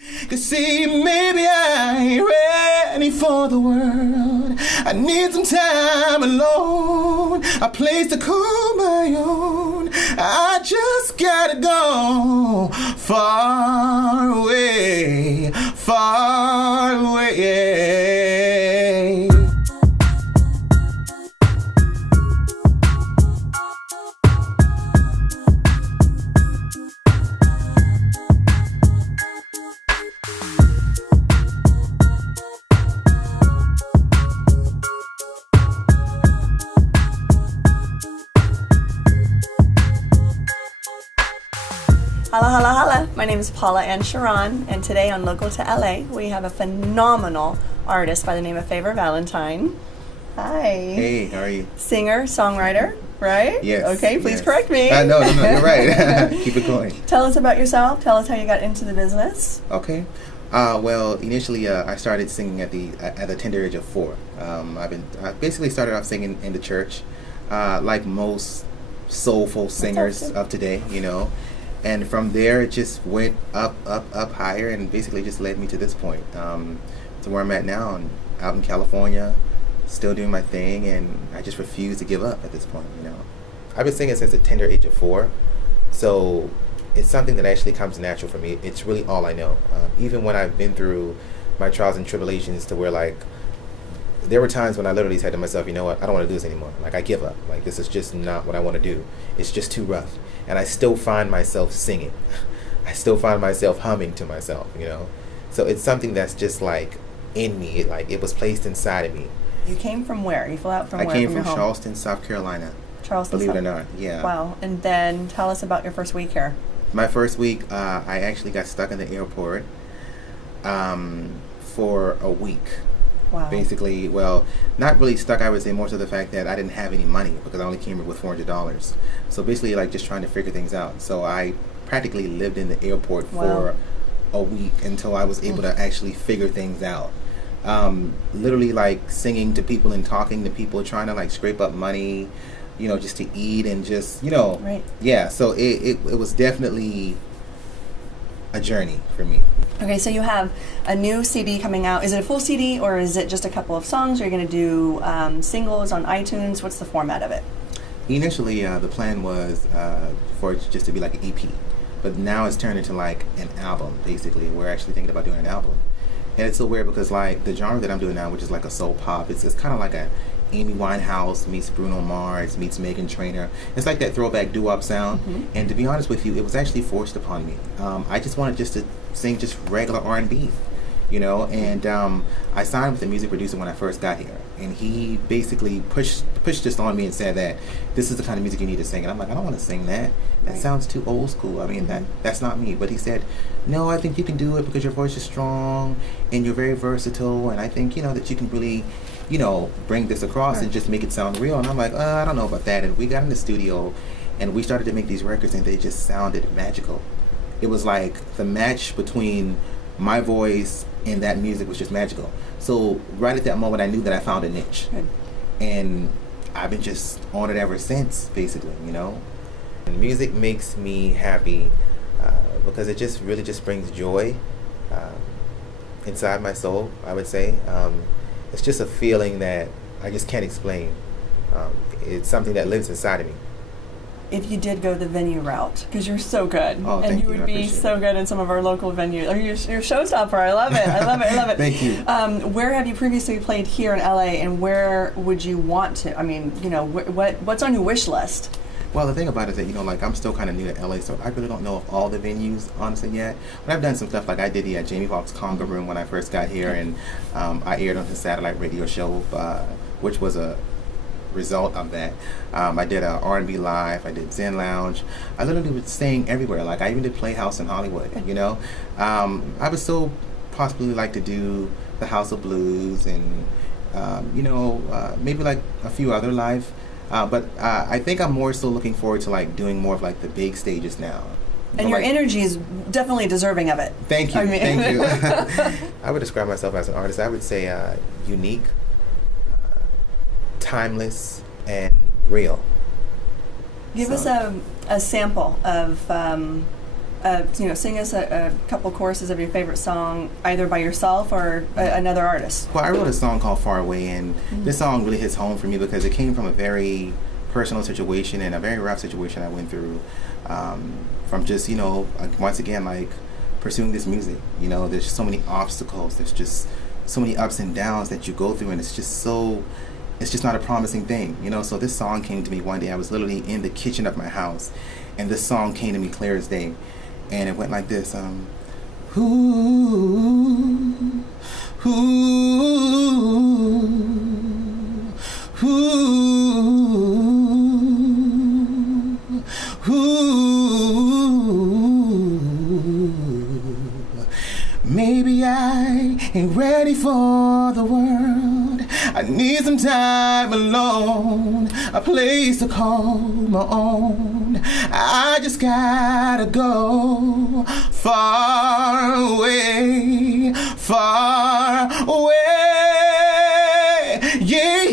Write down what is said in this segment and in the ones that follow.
'Cause see, maybe I ain't ready for the world. I need some time alone, a place to call my own. I just gotta go far away, far away. Holla, holla, holla. My name is Paula-Anne Sherron, and today on Local to LA, we have a phenomenal artist by the name of F.A.V.O.R Valentine. Hi. Hey, how are you? Singer, songwriter, right? Yes. Okay, please correct me. No, you're right. Keep it going. Tell us about yourself. Tell us how you got into the business. Okay. Well, initially, I started singing at the tender age of 4. I basically started off singing in the church, like most soulful singers of today, you know. And from there, it just went up higher, and basically just led me to this point, to where I'm at now, and out in California, still doing my thing, and I just refuse to give up at this point, you know. I've been singing since the tender age of 4, so it's something that actually comes natural for me. It's really all I know. Even when I've been through my trials and tribulations, to where, like, there were times when I literally said to myself, you know what, I don't want to do this anymore. Like, I give up. Like, this is just not what I want to do. It's just too rough. And I still find myself singing. I still find myself humming to myself, you know. So it's something that's just, like, in me. It was placed inside of me. You came from where? You flew out from where? I came from Charleston, South Carolina. Charleston, believe it or not, yeah. Wow. And then tell us about your first week here. My first week, I actually got stuck in the airport for a week. Wow. Basically, well, not really stuck, I would say, more to the fact that I didn't have any money because I only came here with $400. So basically, like, just trying to figure things out. So I practically lived in the airport for a week until I was able to actually figure things out. Literally, like, singing to people and talking to people, trying to, like, scrape up money, you know, just to eat and just, you know. Right. Yeah, so it was definitely a journey for me. Okay, so you have a new CD coming out. Is it a full CD, or is it just a couple of songs? Are you going to do singles on iTunes? What's the format of it? Initially, the plan was for it just to be like an EP, but now it's turned into like an album. Basically, we're actually thinking about doing an album, and it's so weird because, like, the genre that I'm doing now, which is like a soul pop, it's kind of like a Amy Winehouse meets Bruno Mars meets Meghan Trainor. It's like that throwback doo-wop sound. And to be honest with you, it was actually forced upon me. I just wanted just to sing just regular R&B, you know. And I signed with a music producer when I first got here, and he basically pushed this on me and said that this is the kind of music you need to sing. And I'm like, I don't want to sing that. That sounds too old school. I mean, that's not me. But he said, no, I think you can do it because your voice is strong and you're very versatile, and I think, you know, that you can really, you know, bring this across and just make it sound real. And I'm like, I don't know about that. And we got in the studio and we started to make these records, and they just sounded magical. It was like the match between my voice and that music was just magical. So right at that moment, I knew that I found a niche. And I've been just on it ever since, basically, you know. And music makes me happy because it just really just brings joy inside my soul, I would say. It's just a feeling that I just can't explain. It's something that lives inside of me. If you did go the venue route, because you're so good, and you would be so good in some of our local venues. I mean, you're showstopper. I love it. I love it. I love it. Thank you. Where have you previously played here in LA, and where would you want to? I mean, you know, what's on your wish list? Well, the thing about it is that, you know, like, I'm still kind of new to LA, so I really don't know of all the venues, honestly, yet. But I've done some stuff, like I did the Jamie Foxx Conga Room when I first got here, and I aired on his satellite radio show, which was a result of that. I did a R&B Live, I did Zen Lounge. I literally was staying everywhere. Like, I even did Playhouse in Hollywood, you know. I would still possibly like to do the House of Blues and, you know, maybe like a few other live. But I think I'm more so looking forward to, like, doing more of, like, the big stages now. And your energy is definitely deserving of it. Thank you. Thank you. I would describe myself as an artist. I would say unique, timeless, and real. Give us a sample of sing us a couple choruses of your favorite song, either by yourself or another artist. Well, I wrote a song called Far Away, and this song really hits home for me because it came from a very personal situation and a very rough situation I went through, from just, once again, like, pursuing this music. There's so many obstacles, there's just so many ups and downs that you go through, and it's just not a promising thing, so this song came to me one day. I was literally in the kitchen of my house, and this song came to me clear as day, and it went like this, ooh, ooh, ooh, ooh. Maybe I ain't ready for the world. I need some time alone, a place to call my own. I just gotta go far away, yeah.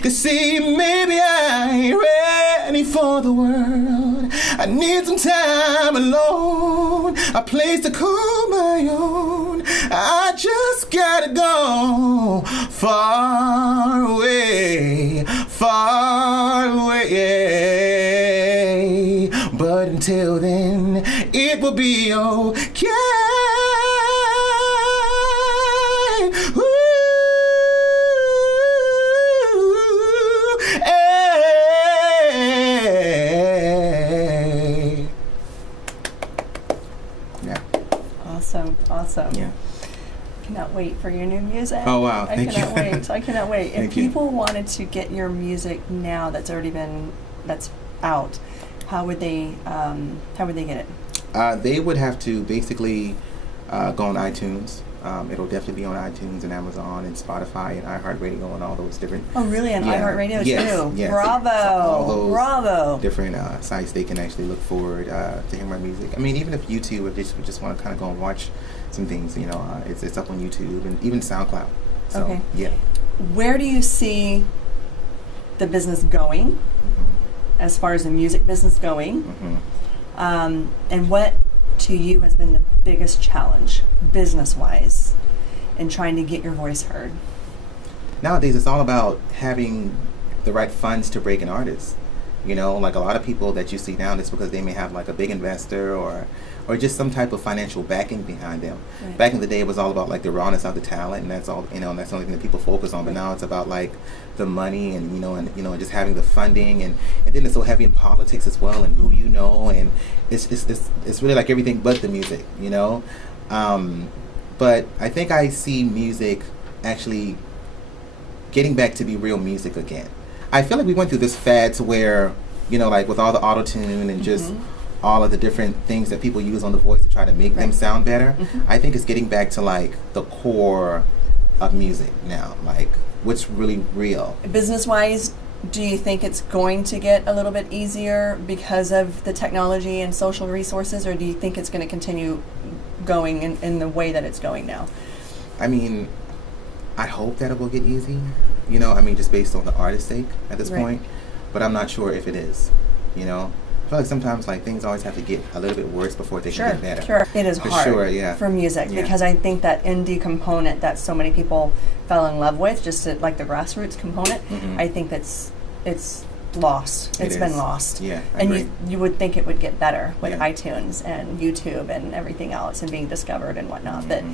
'Cause see, maybe I ain't ready for the world. I need some time alone, a place to call my own. I just gotta go far away, yeah. But until then, it will be okay. Awesome. Yeah. Cannot wait for your new music. Oh wow! I cannot wait. If Thank you. people wanted to get your music now that's out, how would they get it? They would have to basically go on iTunes. It'll definitely be on iTunes and Amazon and Spotify and iHeartRadio and all those different. Oh, really? And iHeartRadio too? Yes. Bravo! So all those Bravo! different sites they can actually look forward to hear my music. I mean, even if YouTube, if they just want to kind of go and watch some things, it's up on YouTube and even SoundCloud. So, okay. Yeah. Where do you see the business going, as far as the music business going? And what to you has been the biggest challenge business-wise in trying to get your voice heard? Nowadays, it's all about having the right funds to break an artist. Like a lot of people that you see now, it's because they may have like a big investor or just some type of financial backing behind them. Right. Back in the day, it was all about like the rawness of the talent, and that's all. And that's the only thing that people focus on. But now it's about like the money and and just having the funding, and then it's so heavy in politics as well, and who you know, and it's really like everything but the music, But I think I see music actually getting back to be real music again. I feel like we went through this fad to where, like with all the auto-tune and just all of the different things that people use on the voice to try to make them sound better. I think it's getting back to like the core of music now, like what's really real. Business-wise, do you think it's going to get a little bit easier because of the technology and social resources, or do you think it's going to continue going in the way that it's going now? I mean, I hope that it will get easy, just based on the artist's sake at this point, but I'm not sure if it is, I feel like sometimes like things always have to get a little bit worse before they can get better. Sure, it is hard for music because I think that indie component that so many people fell in love with, just like the grassroots component, I think it's lost. It's been lost. Yeah, I and agree. you would think it would get better with iTunes and YouTube and everything else and being discovered and whatnot, but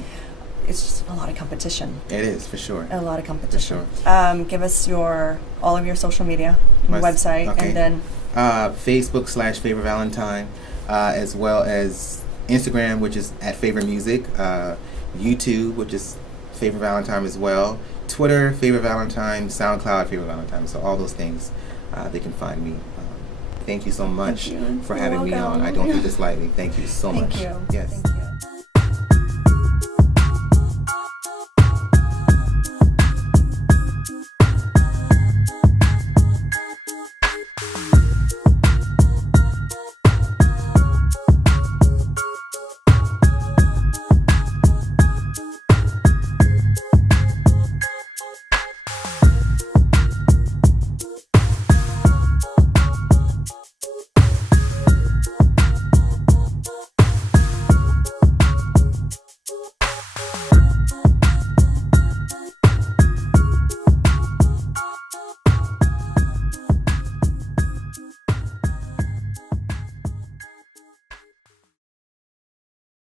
it's just a lot of competition. It is, for sure. A lot of competition. For sure. Give us all of your social media, website, and then Facebook /F.A.V.O.R Valentine, as well as Instagram, which is at F.A.V.O.R Music, YouTube, which is F.A.V.O.R Valentine as well, Twitter F.A.V.O.R Valentine, SoundCloud F.A.V.O.R Valentine. So all those things, they can find me. Thank you so much for having me on. I don't do this lightly. Thank you so much. Thank you. Yes. Thank you.